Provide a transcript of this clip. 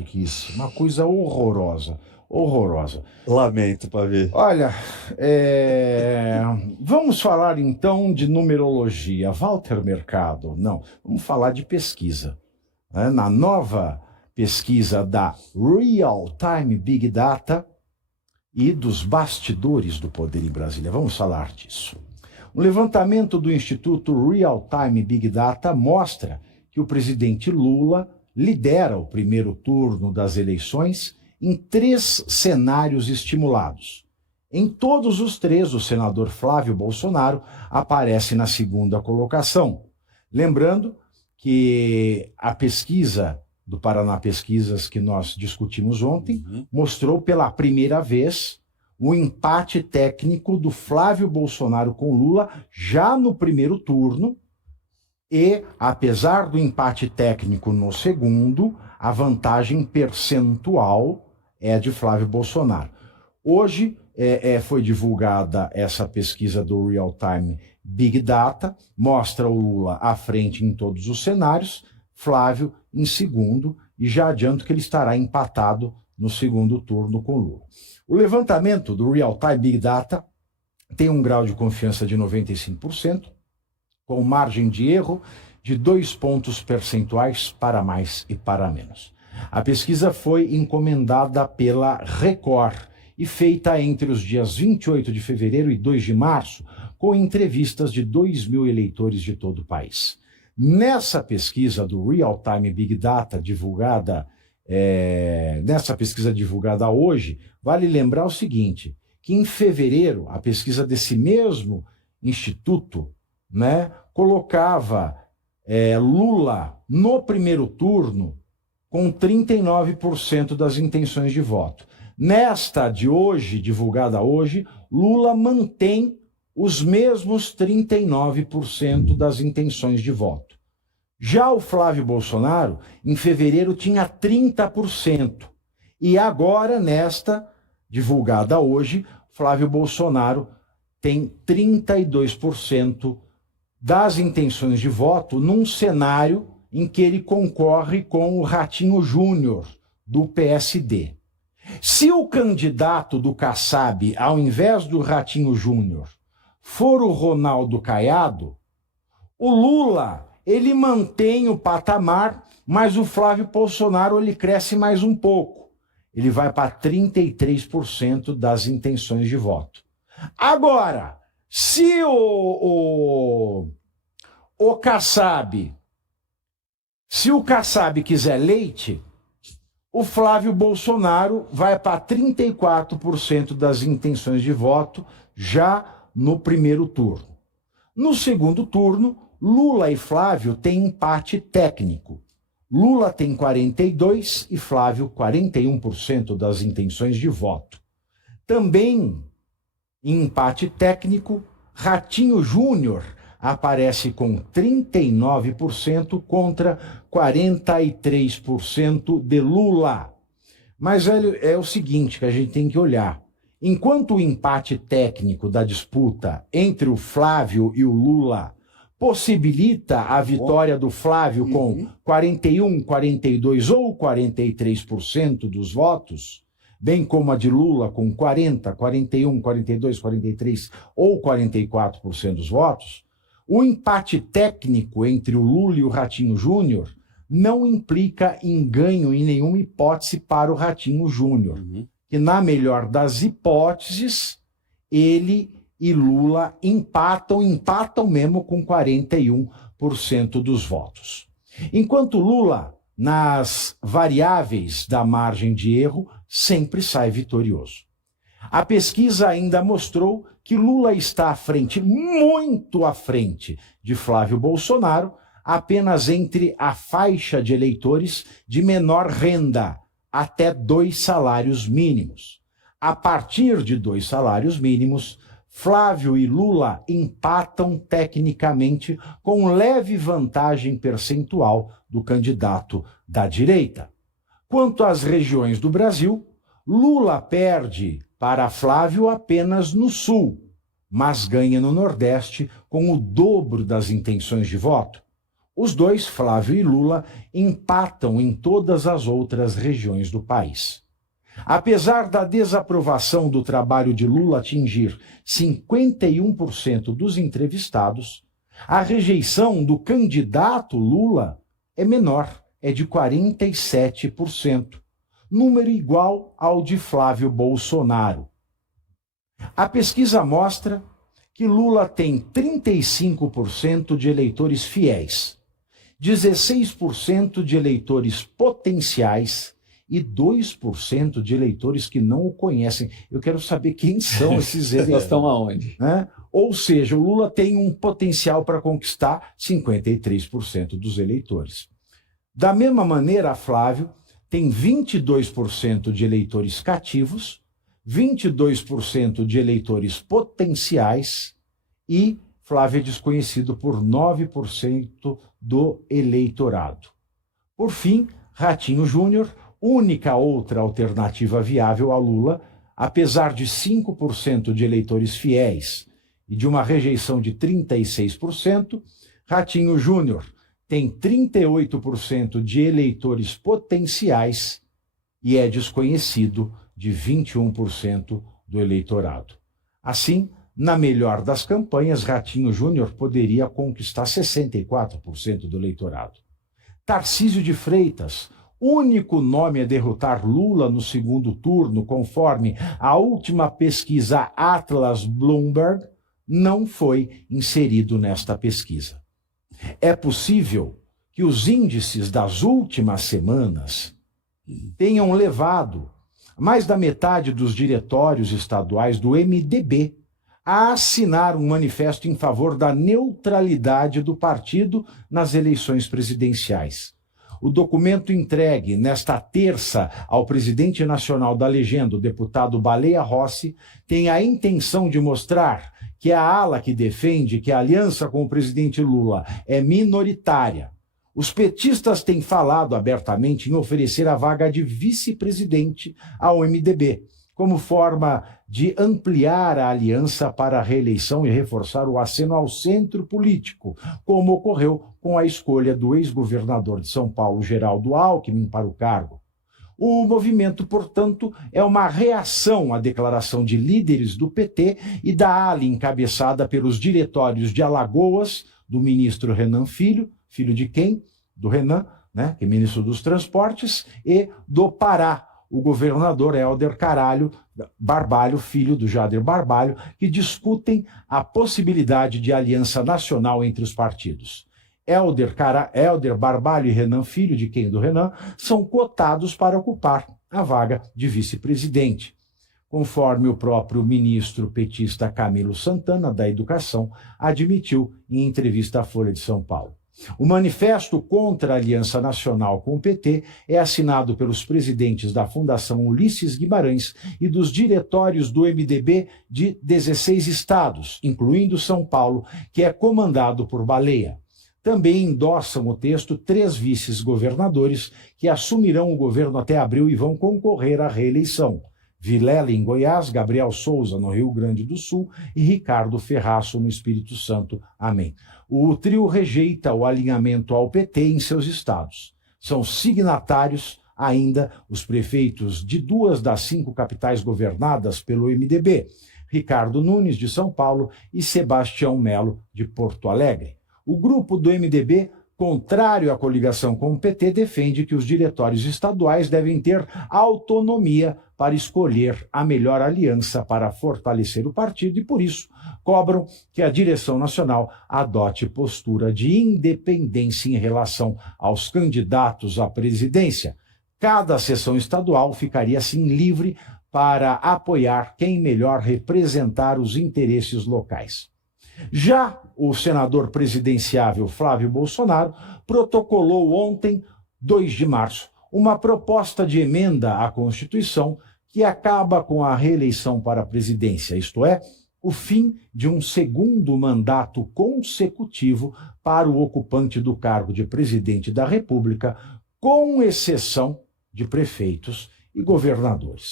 Que isso, uma coisa horrorosa, horrorosa. Lamento, Pavê. Olha, é, vamos falar então de numerologia. Walter Mercado, não, vamos falar de pesquisa. Né? Na nova pesquisa da Real Time Big Data e dos bastidores do poder em Brasília, vamos falar disso. Um levantamento do Instituto Real Time Big Data mostra que o presidente Lula lidera o primeiro turno das eleições em 3 cenários estimulados. Em todos os 3, o senador Flávio Bolsonaro aparece na segunda colocação. Lembrando que a pesquisa do Paraná Pesquisas que nós discutimos ontem mostrou pela primeira vez o empate técnico do Flávio Bolsonaro com Lula já no primeiro turno. E, apesar do empate técnico no segundo, a vantagem percentual é de Flávio Bolsonaro. Hoje foi divulgada essa pesquisa do Real Time Big Data, mostra o Lula à frente em todos os cenários, Flávio em segundo, e já adianto que ele estará empatado no segundo turno com Lula. O levantamento do Real Time Big Data tem um grau de confiança de 95%, com margem de erro de 2 pontos percentuais para mais e para menos. A pesquisa foi encomendada pela Record e feita entre os dias 28 de fevereiro e 2 de março, com entrevistas de 2.000 eleitores de todo o país. Nessa pesquisa do Real Time Big Data, divulgada hoje, vale lembrar o seguinte, que em fevereiro, a pesquisa desse mesmo instituto, né, colocava Lula no primeiro turno com 39% das intenções de voto. Nesta de hoje, divulgada hoje, Lula mantém os mesmos 39% das intenções de voto. Já o Flávio Bolsonaro, em fevereiro, tinha 30%. E agora, nesta, divulgada hoje, Flávio Bolsonaro tem 32% das intenções de voto num cenário em que ele concorre com o Ratinho Júnior, do PSD. Se o candidato do Kassab, ao invés do Ratinho Júnior, for o Ronaldo Caiado, o Lula, ele mantém o patamar, mas o Flávio Bolsonaro, ele cresce mais um pouco. Ele vai para 33% das intenções de voto. Agora, se o Kassab quiser leite, o Flávio Bolsonaro vai para 34% das intenções de voto já no primeiro turno. No segundo turno, Lula e Flávio têm empate técnico. Lula tem 42% e Flávio 41% das intenções de voto. Também em empate técnico, Ratinho Júnior aparece com 39% contra 43% de Lula. Mas é o seguinte que a gente tem que olhar. Enquanto o empate técnico da disputa entre o Flávio e o Lula possibilita a vitória do Flávio com 41%, 42% ou 43% dos votos, bem como a de Lula com 40%, 41%, 42%, 43% ou 44% dos votos, o empate técnico entre o Lula e o Ratinho Júnior não implica em ganho em nenhuma hipótese para o Ratinho Júnior. Que na melhor das hipóteses, ele e Lula empatam mesmo com 41% dos votos. Enquanto Lula, nas variáveis da margem de erro, sempre sai vitorioso. A pesquisa ainda mostrou que Lula está à frente, muito à frente, de Flávio Bolsonaro, apenas entre a faixa de eleitores de menor renda, até 2 salários mínimos. A partir de 2 salários mínimos, Flávio e Lula empatam tecnicamente com leve vantagem percentual do candidato da direita. Quanto às regiões do Brasil, Lula perde para Flávio apenas no Sul, mas ganha no Nordeste com o dobro das intenções de voto. Os dois, Flávio e Lula, empatam em todas as outras regiões do país. Apesar da desaprovação do trabalho de Lula atingir 51% dos entrevistados, a rejeição do candidato Lula é menor, é de 47%, número igual ao de Flávio Bolsonaro. A pesquisa mostra que Lula tem 35% de eleitores fiéis, 16% de eleitores potenciais e 2% de eleitores que não o conhecem. Eu quero saber quem são esses eleitores. Eles estão aonde? Né? Ou seja, o Lula tem um potencial para conquistar 53% dos eleitores. Da mesma maneira, Flávio tem 22% de eleitores cativos, 22% de eleitores potenciais e Flávio é desconhecido por 9% do eleitorado. Por fim, Ratinho Júnior, única outra alternativa viável a Lula, apesar de 5% de eleitores fiéis e de uma rejeição de 36%, Ratinho Júnior tem 38% de eleitores potenciais e é desconhecido de 21% do eleitorado. Assim, na melhor das campanhas, Ratinho Júnior poderia conquistar 64% do eleitorado. Tarcísio de Freitas, único nome a derrotar Lula no segundo turno, conforme a última pesquisa Atlas Bloomberg, não foi inserido nesta pesquisa. É possível que os índices das últimas semanas tenham levado mais da metade dos diretórios estaduais do MDB a assinar um manifesto em favor da neutralidade do partido nas eleições presidenciais. O documento entregue nesta terça ao presidente nacional da legenda, o deputado Baleia Rossi, tem a intenção de mostrar que a ala que defende que a aliança com o presidente Lula é minoritária. Os petistas têm falado abertamente em oferecer a vaga de vice-presidente ao MDB, como forma de ampliar a aliança para a reeleição e reforçar o aceno ao centro político, como ocorreu com a escolha do ex-governador de São Paulo, Geraldo Alckmin, para o cargo. O movimento, portanto, é uma reação à declaração de líderes do PT e da ala encabeçada pelos diretórios de Alagoas, do ministro Renan Filho, filho de quem? Do Renan, né, que é ministro dos Transportes, e do Pará, o governador Helder Barbalho, filho do Jader Barbalho, que discutem a possibilidade de aliança nacional entre os partidos. Helder Barbalho e Renan Filho, de quem do Renan, são cotados para ocupar a vaga de vice-presidente, conforme o próprio ministro petista Camilo Santana, da Educação, admitiu em entrevista à Folha de São Paulo. O manifesto contra a Aliança Nacional com o PT é assinado pelos presidentes da Fundação Ulisses Guimarães e dos diretórios do MDB de 16 estados, incluindo São Paulo, que é comandado por Baleia. Também endossam o texto 3 vices-governadores que assumirão o governo até abril e vão concorrer à reeleição: Vilela, em Goiás, Gabriel Souza, no Rio Grande do Sul, e Ricardo Ferraço, no Espírito Santo. Amém. O trio rejeita o alinhamento ao PT em seus estados. São signatários ainda os prefeitos de 2 das 5 capitais governadas pelo MDB, Ricardo Nunes, de São Paulo, e Sebastião Melo, de Porto Alegre. O grupo do MDB, contrário à coligação com o PT, defende que os diretórios estaduais devem ter autonomia para escolher a melhor aliança para fortalecer o partido e, por isso, cobram que a direção nacional adote postura de independência em relação aos candidatos à presidência. Cada seção estadual ficaria, assim, livre para apoiar quem melhor representar os interesses locais. Já o senador presidenciável Flávio Bolsonaro protocolou ontem, 2 de março, uma proposta de emenda à Constituição que acaba com a reeleição para a presidência, isto é, o fim de um segundo mandato consecutivo para o ocupante do cargo de presidente da República, com exceção de prefeitos e governadores.